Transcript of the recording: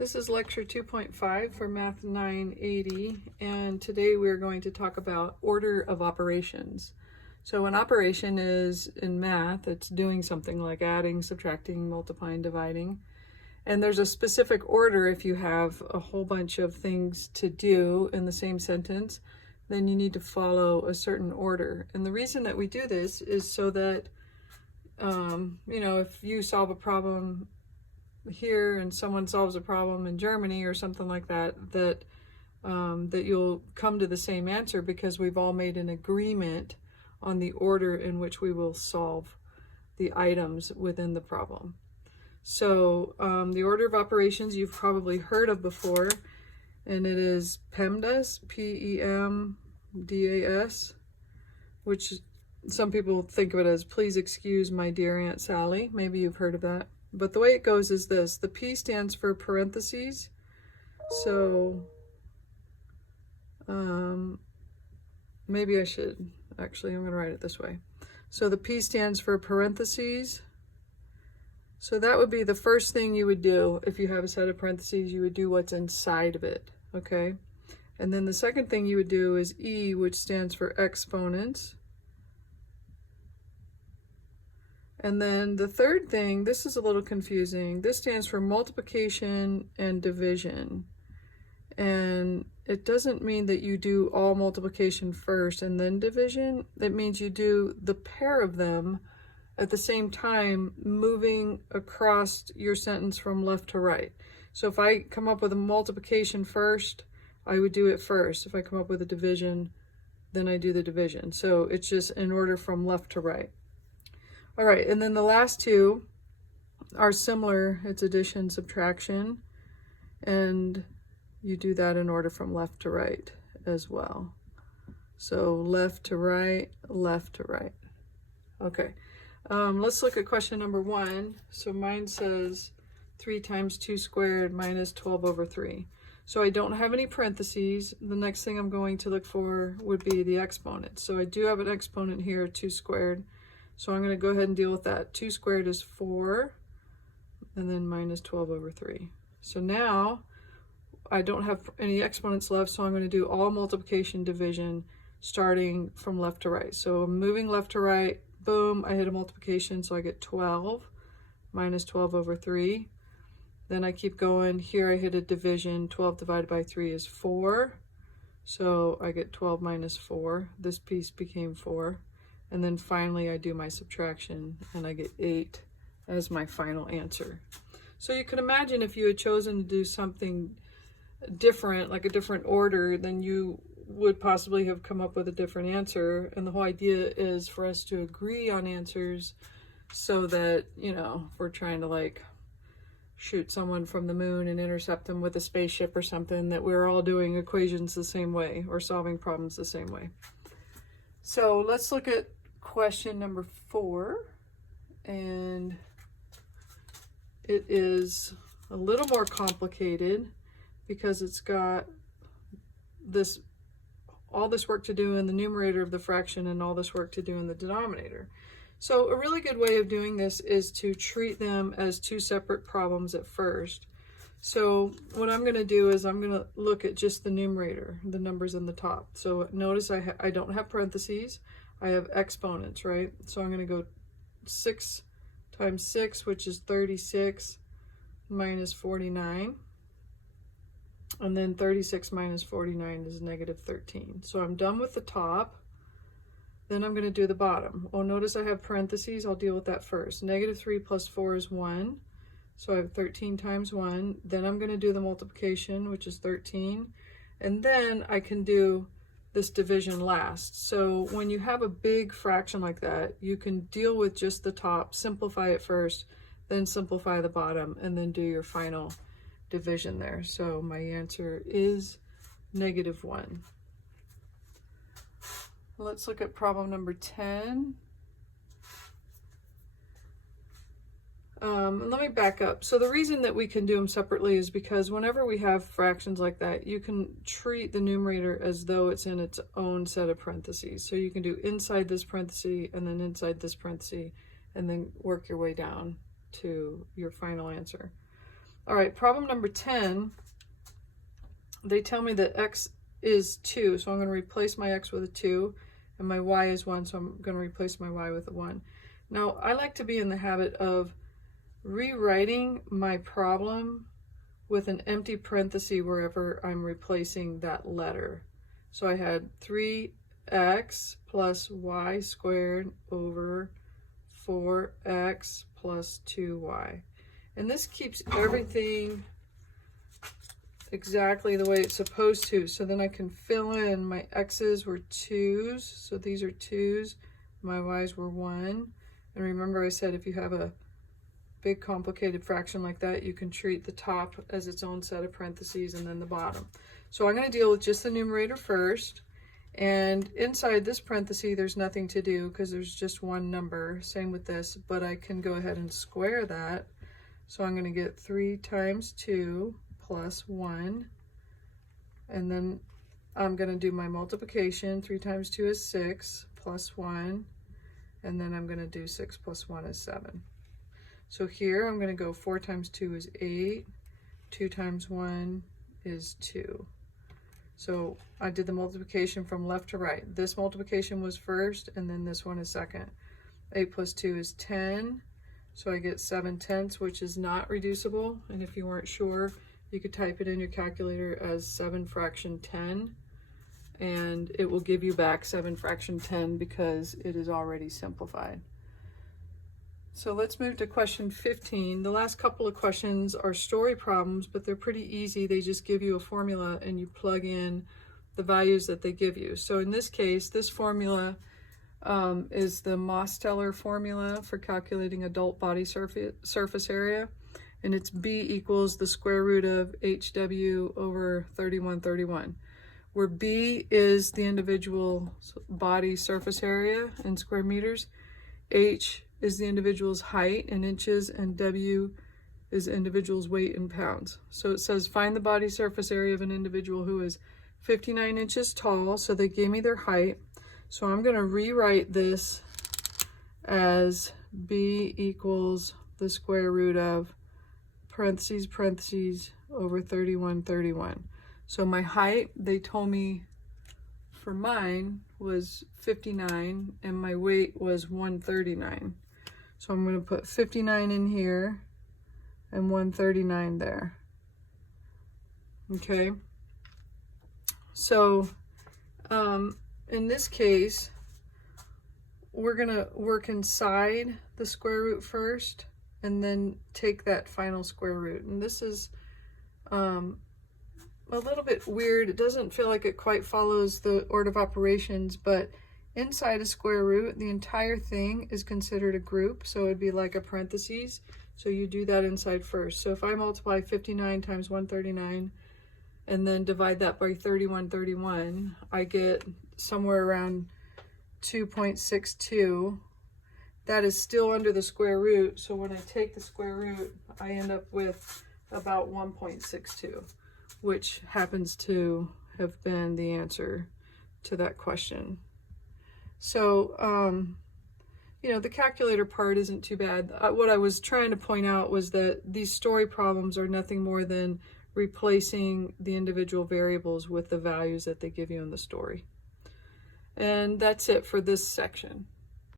This is lecture 2.5 for Math 980, and today we're going to talk about order of operations. So an operation is, in math, it's doing something like adding, subtracting, multiplying, dividing. And there's a specific order. If you have a whole bunch of things to do in the same sentence, then you need to follow a certain order. And the reason that we do this is so that, if you solve a problem here and someone solves a problem in Germany or something like that, that you'll come to the same answer because we've all made an agreement on the order in which we will solve the items within the problem. So the order of operations you've probably heard of before, and it is PEMDAS, P-E-M-D-A-S, which some people think of it as please excuse my dear Aunt Sally. Maybe you've heard of that. But the way it goes is this. The P stands for parentheses. So maybe I should, actually, I'm going to write it this way. So the P stands for parentheses. So that would be the first thing you would do. If you have a set of parentheses, you would do what's inside of it, okay? And then the second thing you would do is E, which stands for exponents. And then the third thing, this is a little confusing. This stands for multiplication and division. And it doesn't mean that you do all multiplication first and then division. It means you do the pair of them at the same time, moving across your sentence from left to right. So if I come up with a multiplication first, I would do it first. If I come up with a division, then I do the division. So it's just in order from left to right. All right, and then the last two are similar. It's addition, subtraction, and you do that in order from left to right as well. So left to right, left to right. Okay, let's look at question number 1. So mine says 3 times 2 squared minus 12 over 3. So I don't have any parentheses. The next thing I'm going to look for would be the exponent. So I do have an exponent here, 2 squared. So I'm going to go ahead and deal with that. 2 squared is 4, and then minus 12 over 3. So now I don't have any exponents left, so I'm going to do all multiplication division starting from left to right. So I'm moving left to right, boom, I hit a multiplication, so I get 12 minus 12 over 3. Then I keep going. Here I hit a division. 12 divided by 3 is 4. So I get 12 minus 4. This piece became 4. And then finally I do my subtraction and I get 8 as my final answer. So you can imagine if you had chosen to do something different, like a different order, then you would possibly have come up with a different answer. And the whole idea is for us to agree on answers so that, if we're trying to like shoot someone from the moon and intercept them with a spaceship or something, that we're all doing equations the same way or solving problems the same way. So let's look at question number 4, and it is a little more complicated because it's got all this work to do in the numerator of the fraction and all this work to do in the denominator. So a really good way of doing this is to treat them as 2 separate problems at first. So what I'm going to do is I'm going to look at just the numerator, the numbers in the top. So notice I don't have parentheses. I have exponents, right? So I'm going to go 6 times 6, which is 36, minus 49. And then 36 minus 49 is negative 13. So I'm done with the top. Then I'm going to do the bottom. Oh, notice I have parentheses. I'll deal with that first. Negative 3 plus 4 is 1. So I have 13 times 1. Then I'm going to do the multiplication, which is 13. And then I can do this division last. So when you have a big fraction like that, you can deal with just the top, simplify it first, then simplify the bottom, and then do your final division there. So my answer is negative 1. Let's look at problem number 10. Let me back up. So the reason that we can do them separately is because whenever we have fractions like that, you can treat the numerator as though it's in its own set of parentheses. So you can do inside this parenthesis and then inside this parenthesis and then work your way down to your final answer. All right, problem number 10, they tell me that x is 2, so I'm going to replace my x with a 2, and my y is 1, so I'm going to replace my y with a 1. Now, I like to be in the habit of rewriting my problem with an empty parenthesis wherever I'm replacing that letter. So I had 3x plus y squared over 4x plus 2y. And this keeps everything exactly the way it's supposed to. So then I can fill in my x's were 2's, so these are 2's, my y's were 1. And remember I said if you have a big complicated fraction like that, you can treat the top as its own set of parentheses and then the bottom. So I'm going to deal with just the numerator first. And inside this parenthesis, there's nothing to do because there's just one number. Same with this, but I can go ahead and square that. So I'm going to get 3 times 2 plus 1. And then I'm going to do my multiplication. 3 times 2 is 6 plus 1. And then I'm going to do 6 plus 1 is 7. So here I'm going to go 4 times 2 is 8. 2 times 1 is 2. So I did the multiplication from left to right. This multiplication was first, and then this one is second. 8 plus 2 is 10. So I get 7/10, which is not reducible. And if you weren't sure, you could type it in your calculator as 7 fraction 10. And it will give you back 7 fraction 10 because it is already simplified. So let's move to question 15. The last couple of questions are story problems, but they're pretty easy. They just give you a formula and you plug in the values that they give you. So in this case, this formula is the Mosteller formula for calculating adult body surface area. And it's B equals the square root of HW over 3131. Where B is the individual body surface area in square meters, H is the individual's height in inches, and W is the individual's weight in pounds. So it says find the body surface area of an individual who is 59 inches tall. So they gave me their height. So I'm going to rewrite this as B equals the square root of parentheses, parentheses over 3131. So my height, they told me for mine was 59 and my weight was 139. So I'm going to put 59 in here and 139 there. Okay. So in this case, we're going to work inside the square root first and then take that final square root. And this is a little bit weird. It doesn't feel like it quite follows the order of operations, but inside a square root, the entire thing is considered a group, so it'd be like a parentheses. So you do that inside first. So if I multiply 59 times 139 and then divide that by 3131, I get somewhere around 2.62. That is still under the square root, so when I take the square root, I end up with about 1.62. which happens to have been the answer to that question. So, you know, the calculator part isn't too bad. What I was trying to point out was that these story problems are nothing more than replacing the individual variables with the values that they give you in the story. And that's it for this section.